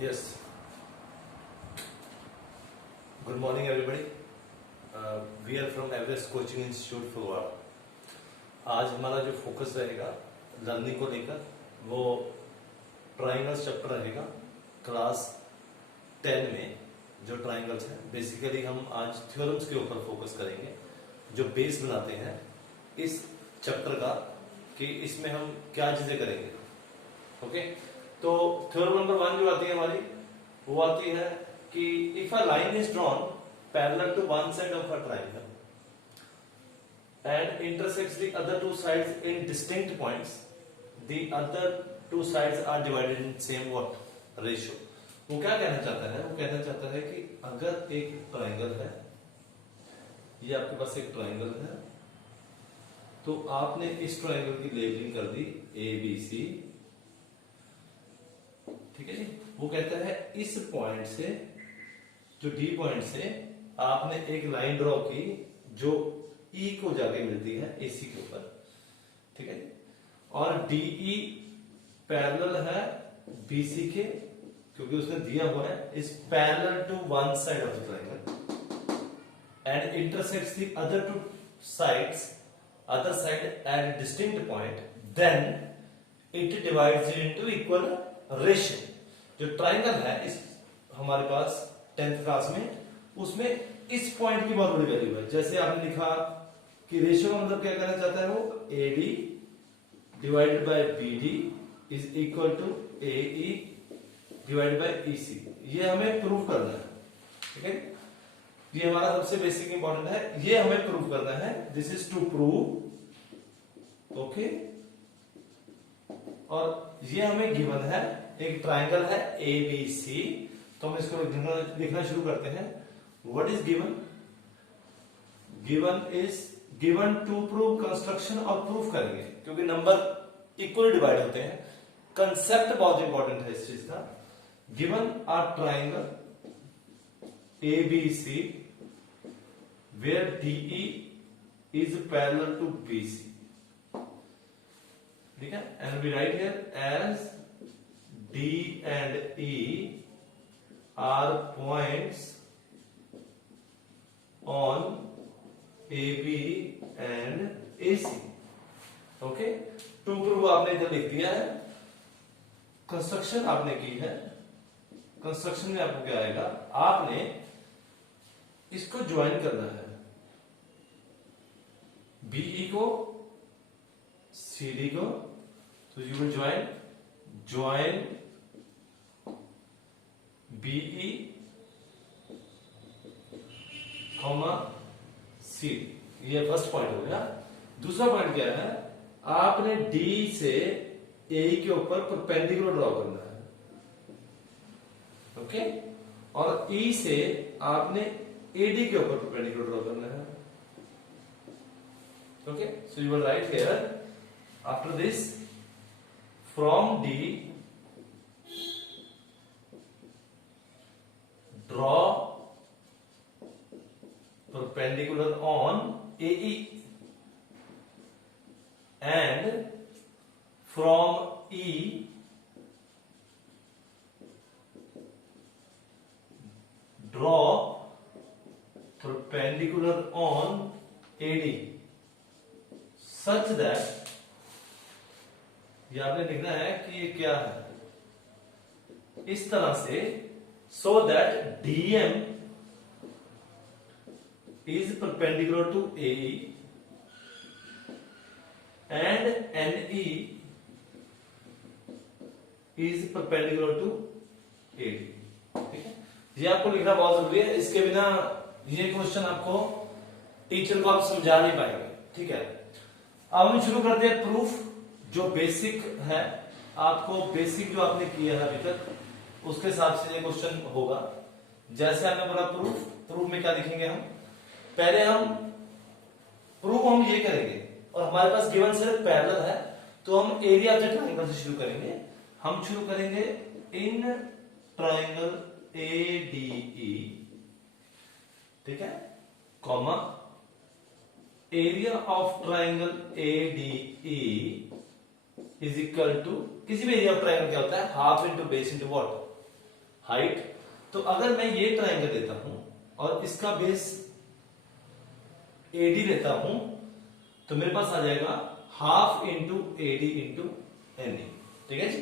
Yes. Good morning, everybody. We are from Everest Coaching Institute Phagwara. आज हमारा जो focus रहेगा लर्निंग को लेकर वो ट्राइंगल्स चैप्टर रहेगा क्लास 10 में. जो ट्राइंगल्स हैं बेसिकली हम आज थ्योरम्स के ऊपर फोकस करेंगे जो बेस बनाते हैं इस चैप्टर का कि इसमें हम क्या चीजें करेंगे. ओके तो थ्योरम नंबर 1 जो आती है हमारी वो आती है कि if a line is drawn parallel to one side of a triangle and intersects the other two sides in distinct points, the other two sides are divided in same what ratio. वो क्या कहना चाहता है? वो कहना चाहता है कि अगर एक ट्राइंगल है, ये आपके पास एक ट्राइंगल है, तो आपने इस ट्राइंगल की लेबलिंग कर दी ए बी सी. ठीक है जी. वो कहता है इस पॉइंट से, जो डी पॉइंट से आपने एक लाइन ड्रॉ की जो ई को जाके मिलती है एसी के ऊपर. ठीक है. और डीई पैरेलल है बीसी के, क्योंकि उसने दिया हुआ है is parallel to one side of the triangle and intersects the other two sides other side at distinct point, then it divides it into equal ratio. जो ट्रायंगल है इस हमारे पास 10th क्लास में, उसमें इस पॉइंट की बहुत बड़ी वैल्यू है. जैसे आपने लिखा कि रेशियो का मतलब क्या कहना चाहता है वो AD divided by BD is equal to AE divided by EC. ये हमें प्रूव करना है. ठीक है. ये हमारा सबसे बेसिक इंपॉर्टेंट है. ये हमें प्रूव करना है. This is to prove. Okay. और ये हमें गिवन है. एक ट्राइंगल है ए बी सी. तो हम इसको लिखना शुरू करते हैं. What is given? Given is given to prove construction. और प्रूफ करेंगे क्योंकि नंबर इक्वली डिवाइड होते हैं. कंसेप्ट बहुत इंपॉर्टेंट है इस चीज का. Given are triangle A B C where DE is parallel to B C. ठीक है. And we write here as D and E are points on AB and AC. Okay. To prove आपने इधर लिख दिया है. कंस्ट्रक्शन आपने की है. कंस्ट्रक्शन में आपको क्या आएगा? आपने इसको ज्वाइन करना है BE को CD को. तो you will join BE comma C. ये फर्स्ट पॉइंट हो गया. दूसरा पॉइंट क्या है? आपने डी से ए के ऊपर परपेंडिकुलर ड्रॉ करना है. ओके. और ई से आपने एडी के ऊपर परपेंडिकुलर ड्रॉ करना है. Okay. So you will write here after this from D draw perpendicular on AE and from E draw perpendicular on AD such that, ये आपने लिखना है कि ये क्या है इस तरह से, so that DM is perpendicular to AE and NE is perpendicular to AD. ठीक है. ये आपको लिखना बहुत जरूरी है. इसके बिना ये क्वेश्चन आपको टीचर को आप समझा नहीं पाएंगे. ठीक है. अब हम शुरू करते हैं प्रूफ. जो बेसिक है, आपको बेसिक जो आपने किया है अभी तक उसके हिसाब से ये क्वेश्चन होगा. जैसे आपने बोला प्रूफ. प्रूफ में क्या लिखेंगे हम? पहले हम प्रूफ हम ये करेंगे और हमारे पास गिवन सिर्फ पैरेलल है तो हम एरिया ऑफ द ट्रायंगल से शुरू करेंगे. हम शुरू करेंगे इन ट्रायंगल ADE. ठीक है. Comma area of triangle ADE is equal to, किसी भी एरिया ऑफ ट्रायंगल क्या होता है? Half into base into what? Height. तो अगर मैं ये ट्राइंगल लेता हूं और इसका बेस एडी लेता हूं तो मेरे पास आ जाएगा half into AD into NE. ठीक है जी,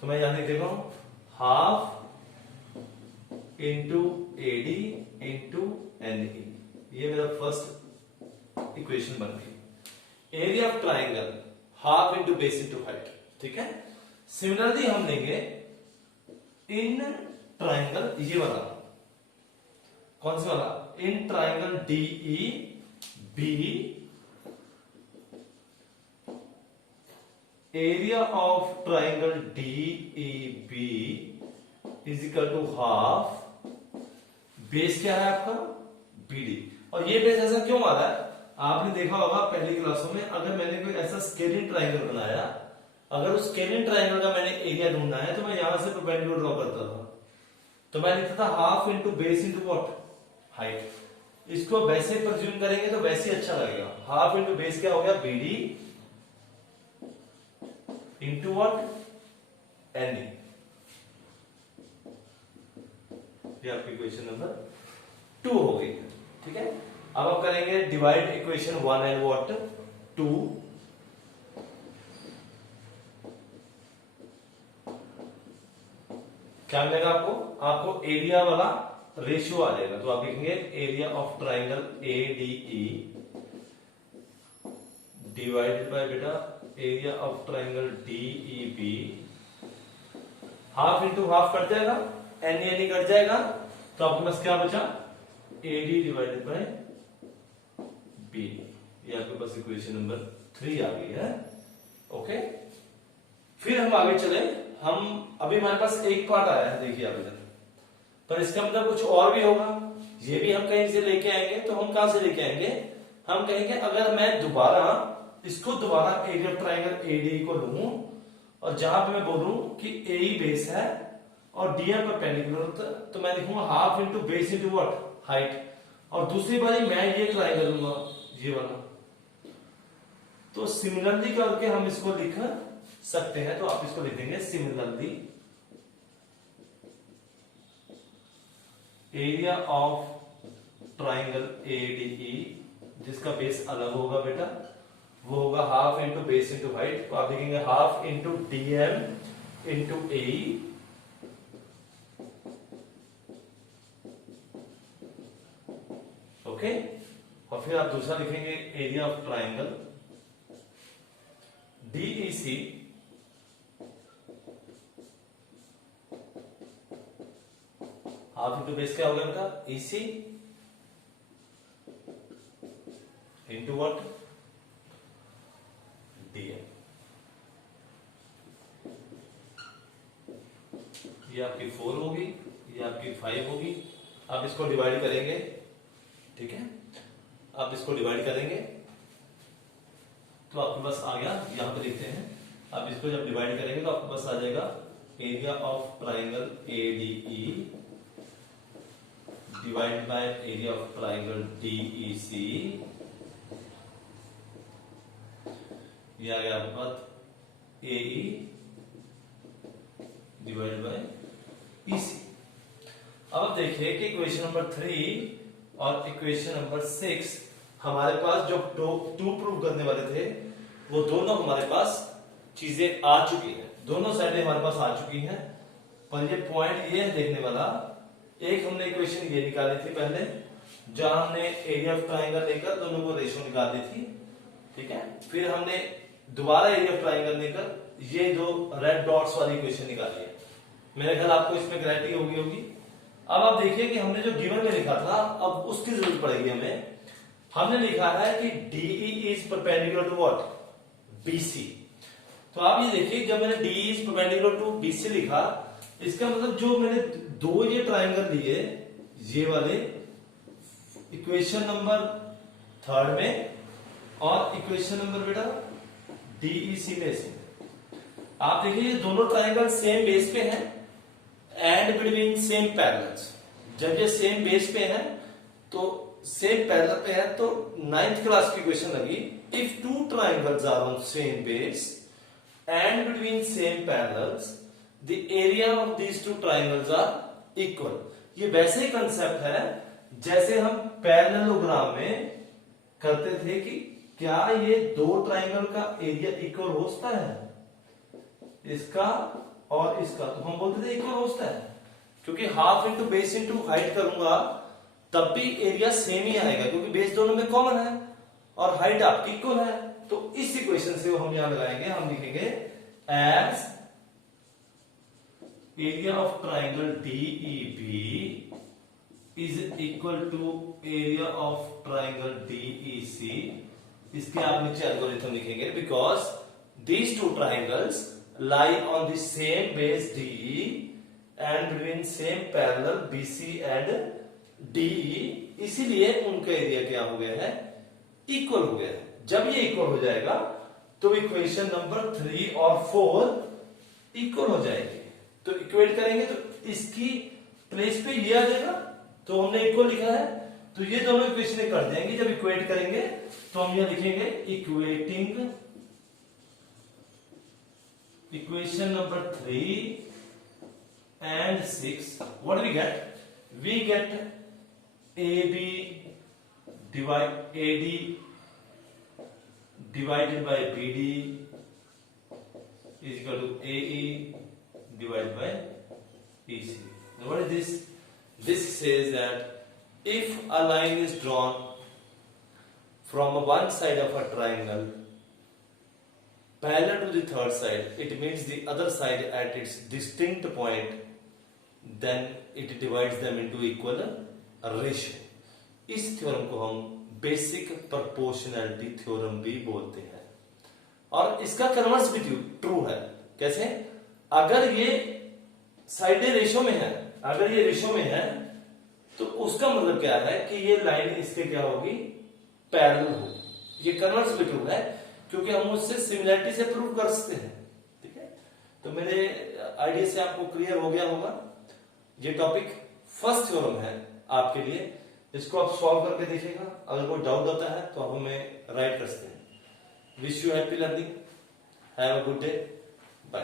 तो मैं यहां लिख देता हूं half into AD into NE. ये मेरा फर्स्ट इक्वेशन बन गई। Area of triangle half into base into height. ठीक है, सिमिलरली हम लेंगे इन ट्राइंगल, ये वाला कौन सा वाला, in triangle DE B area of triangle DEB is equal to half, base क्या है आपका BD। और ये बेस ऐसा क्यों आ रहा है, आपने देखा होगा पहली क्लासों में, अगर मैंने कोई ऐसा स्केलिंग ट्राइंगल बनाया, अगर उस स्केलिंग ट्राइंगल का मैंने एरिया ढूंढना है तो मैं यहां से परपेंडिकुलर ड्रॉ करता था, तो मैं लिखता था half into base into what, height. इसको वैसे प्रेज्यूम करेंगे तो वैसे अच्छा लगेगा। हाफ इंटू बेस क्या हो गया, BD इंटू व्हाट, NE। ये आपकी इक्वेशन नंबर 2 हो गई। ठीक है, अब आप करेंगे डिवाइड इक्वेशन 1 एंड व्हाट 2। क्या मिलेगा आपको, आपको एरिया वाला रेशियो आ जाएगा। तो आप लिखेंगे area of triangle ADE divided by बेटा area of triangle DEB। Half into half cut जाएगा, NE कट जाएगा, तो आपके पास क्या बचा, AD डिवाइडेड बाय BD। ये आपके पास इक्वेशन नंबर 3 आ गई है। ओके, फिर हम आगे चले। हम अभी हमारे पास एक पार्ट आया है, देखिए आप इधर, पर इसका मतलब कुछ और भी होगा। ये भी हम कहीं से लेके आएंगे, तो हम कहां से लेके आएंगे, हम कहेंगे अगर मैं दोबारा इसको दोबारा एरिया ऑफ ट्राइंगल AD को लूं और जहां पे मैं बोलूं कि AE बेस है और DM परपेंडिकुलर होता है, तो मैं लिखूंगा half into base into what, height. और दूसरी बारी मैं ये ट्राइंगल लूंगा, ये वाला। तो सिमिलरली करके हम इसको लिख सकते हैं, तो आप इसको लिख देंगे similarly area of triangle ADE, जिसका बेस अलग होगा बेटा, वो होगा half into base into height. तो आप लिखेंगे half into DM into AE। Okay, और फिर आप दूसरा लिखेंगे area of triangle DEC half into base क्या होगा इनका, EC इंटू व्हाट, DM। ये आपकी 4 होगी, ये आपकी 5 होगी। आप इसको डिवाइड करेंगे, ठीक है, आप इसको डिवाइड करेंगे तो आपके पास आ गया, यहां पे लिखते हैं। आप इसको जब डिवाइड करेंगे तो आपके पास आ जाएगा area of triangle ADE divide by area of triangle DEC। ये आ गया आपके पास AE डिवाइड बाय EC। अब देखिए कि इक्वेशन नंबर 3 और इक्वेशन नंबर 6 हमारे पास जो 2 प्रूव करने वाले थे, वो दोनों हमारे पास चीजें आ चुकी हैं, दोनों साइडें हमारे पास आ चुकी हैं। पर ये पॉइंट ये है देखने वाला, एक हमने इक्वेशन ये निकाली थी पहले, जहां हमने एरिया ऑफ ट्राइंगल लेकर दोनों को रेशियो निकाल दी थी। ठीक है, फिर हमने दोबारा एरिया ऑफ ट्राइंगल लेकर ये जो रेड डॉट्स वाली इक्वेशन निकाली है। मेरे ख्याल आपको इसमें क्लैरिटी होगी। अब आप देखिए कि हमने जो गिवन में लिखा था, अब उसकी जरूरत पड़ेगी हमें। हमने लिखा है कि DE is perpendicular to what, BC। तो आप ये देखिए, जब मैंने DE is perpendicular to BC लिखा, इसका मतलब जो मैंने 2 ये ट्राइंगल लिए, ये वाले इक्वेशन नंबर 3 में और इक्वेशन नंबर बेटा DEC में से, आप देखिए ये दोनों ट्राइंगल सेम बेस पे हैं एंड बिटवीन सेम पैरेलल्स। जब ये सेम बेस पे है तो सेम पैरेलल पे है, तो 9th क्लास की क्वेश्चन लगी, if 2 triangles are on same base and between same parallels the area of these 2 triangles are equal. ये वैसे ही कंसेप्ट है जैसे हम पैरेललोग्राम में करते थे कि क्या ये दो ट्राइंगल का एरिया इक्वल होता है, इसका और इसका, तो हम बोलते थे इक्वल होता है, क्योंकि half into base into height करूंगा तब भी एरिया सेम ही आएगा, क्योंकि बेस दोनों में कॉमन है और हाइट आपकी इक्वल है। तो इस इक्वेशन से हम यहां लगाएंगे, हम लिखेंगे as area of triangle DEB is equal to area of triangle DEC। इसके आप नीचे एल्गोरिथम लिखेंगे, because these two triangles lie on the same base DE and between same parallel BC and DE, इसीलिए उनका एरिया क्या हो गया है, इक्वल हो गया है। जब ये इक्वल हो जाएगा तो इक्वेशन नंबर 3 और 4 इक्वल हो जाएगी। तो इक्वेट करेंगे तो इसकी प्लेस पे ये आ जाएगा, तो हमने इक्वल लिखा है, तो ये दोनों इक्वेशन कर देंगे। जब इक्वेट करेंगे तो हम यहां लिखेंगे equating equation number 3 and 6. What do we get? We get AD divided by BD is equal to AE divided by EC. Now what is this? This says that if a line is drawn from one side of a triangle parallel to the third side, it means the other side at its distinct point, then it divides them into equal ratio. इस theorem को हम basic proportionality theorem भी बोलते हैं, और इसका converse भी true है। कैसे? अगर ये साइडें रेशो में है, अगर ये रेशो में है तो उसका मतलब क्या है कि ये लाइन इसके क्या होगी, पैरेलल होगी। ये कन्वर्स भी ट्रू है, क्योंकि हम उससे सिमिलरिटी से प्रूव कर सकते हैं। ठीक है, तो मेरे आइडिया से आपको क्लियर हो गया होगा। ये टॉपिक फर्स्ट थ्योरम है आपके लिए, इसको आप सॉल्व करके देखिएगा। अगर कोई डाउट होता है तो आप हमें राइट कर सकते हैं। Wish you happy learning, have a good day, bye.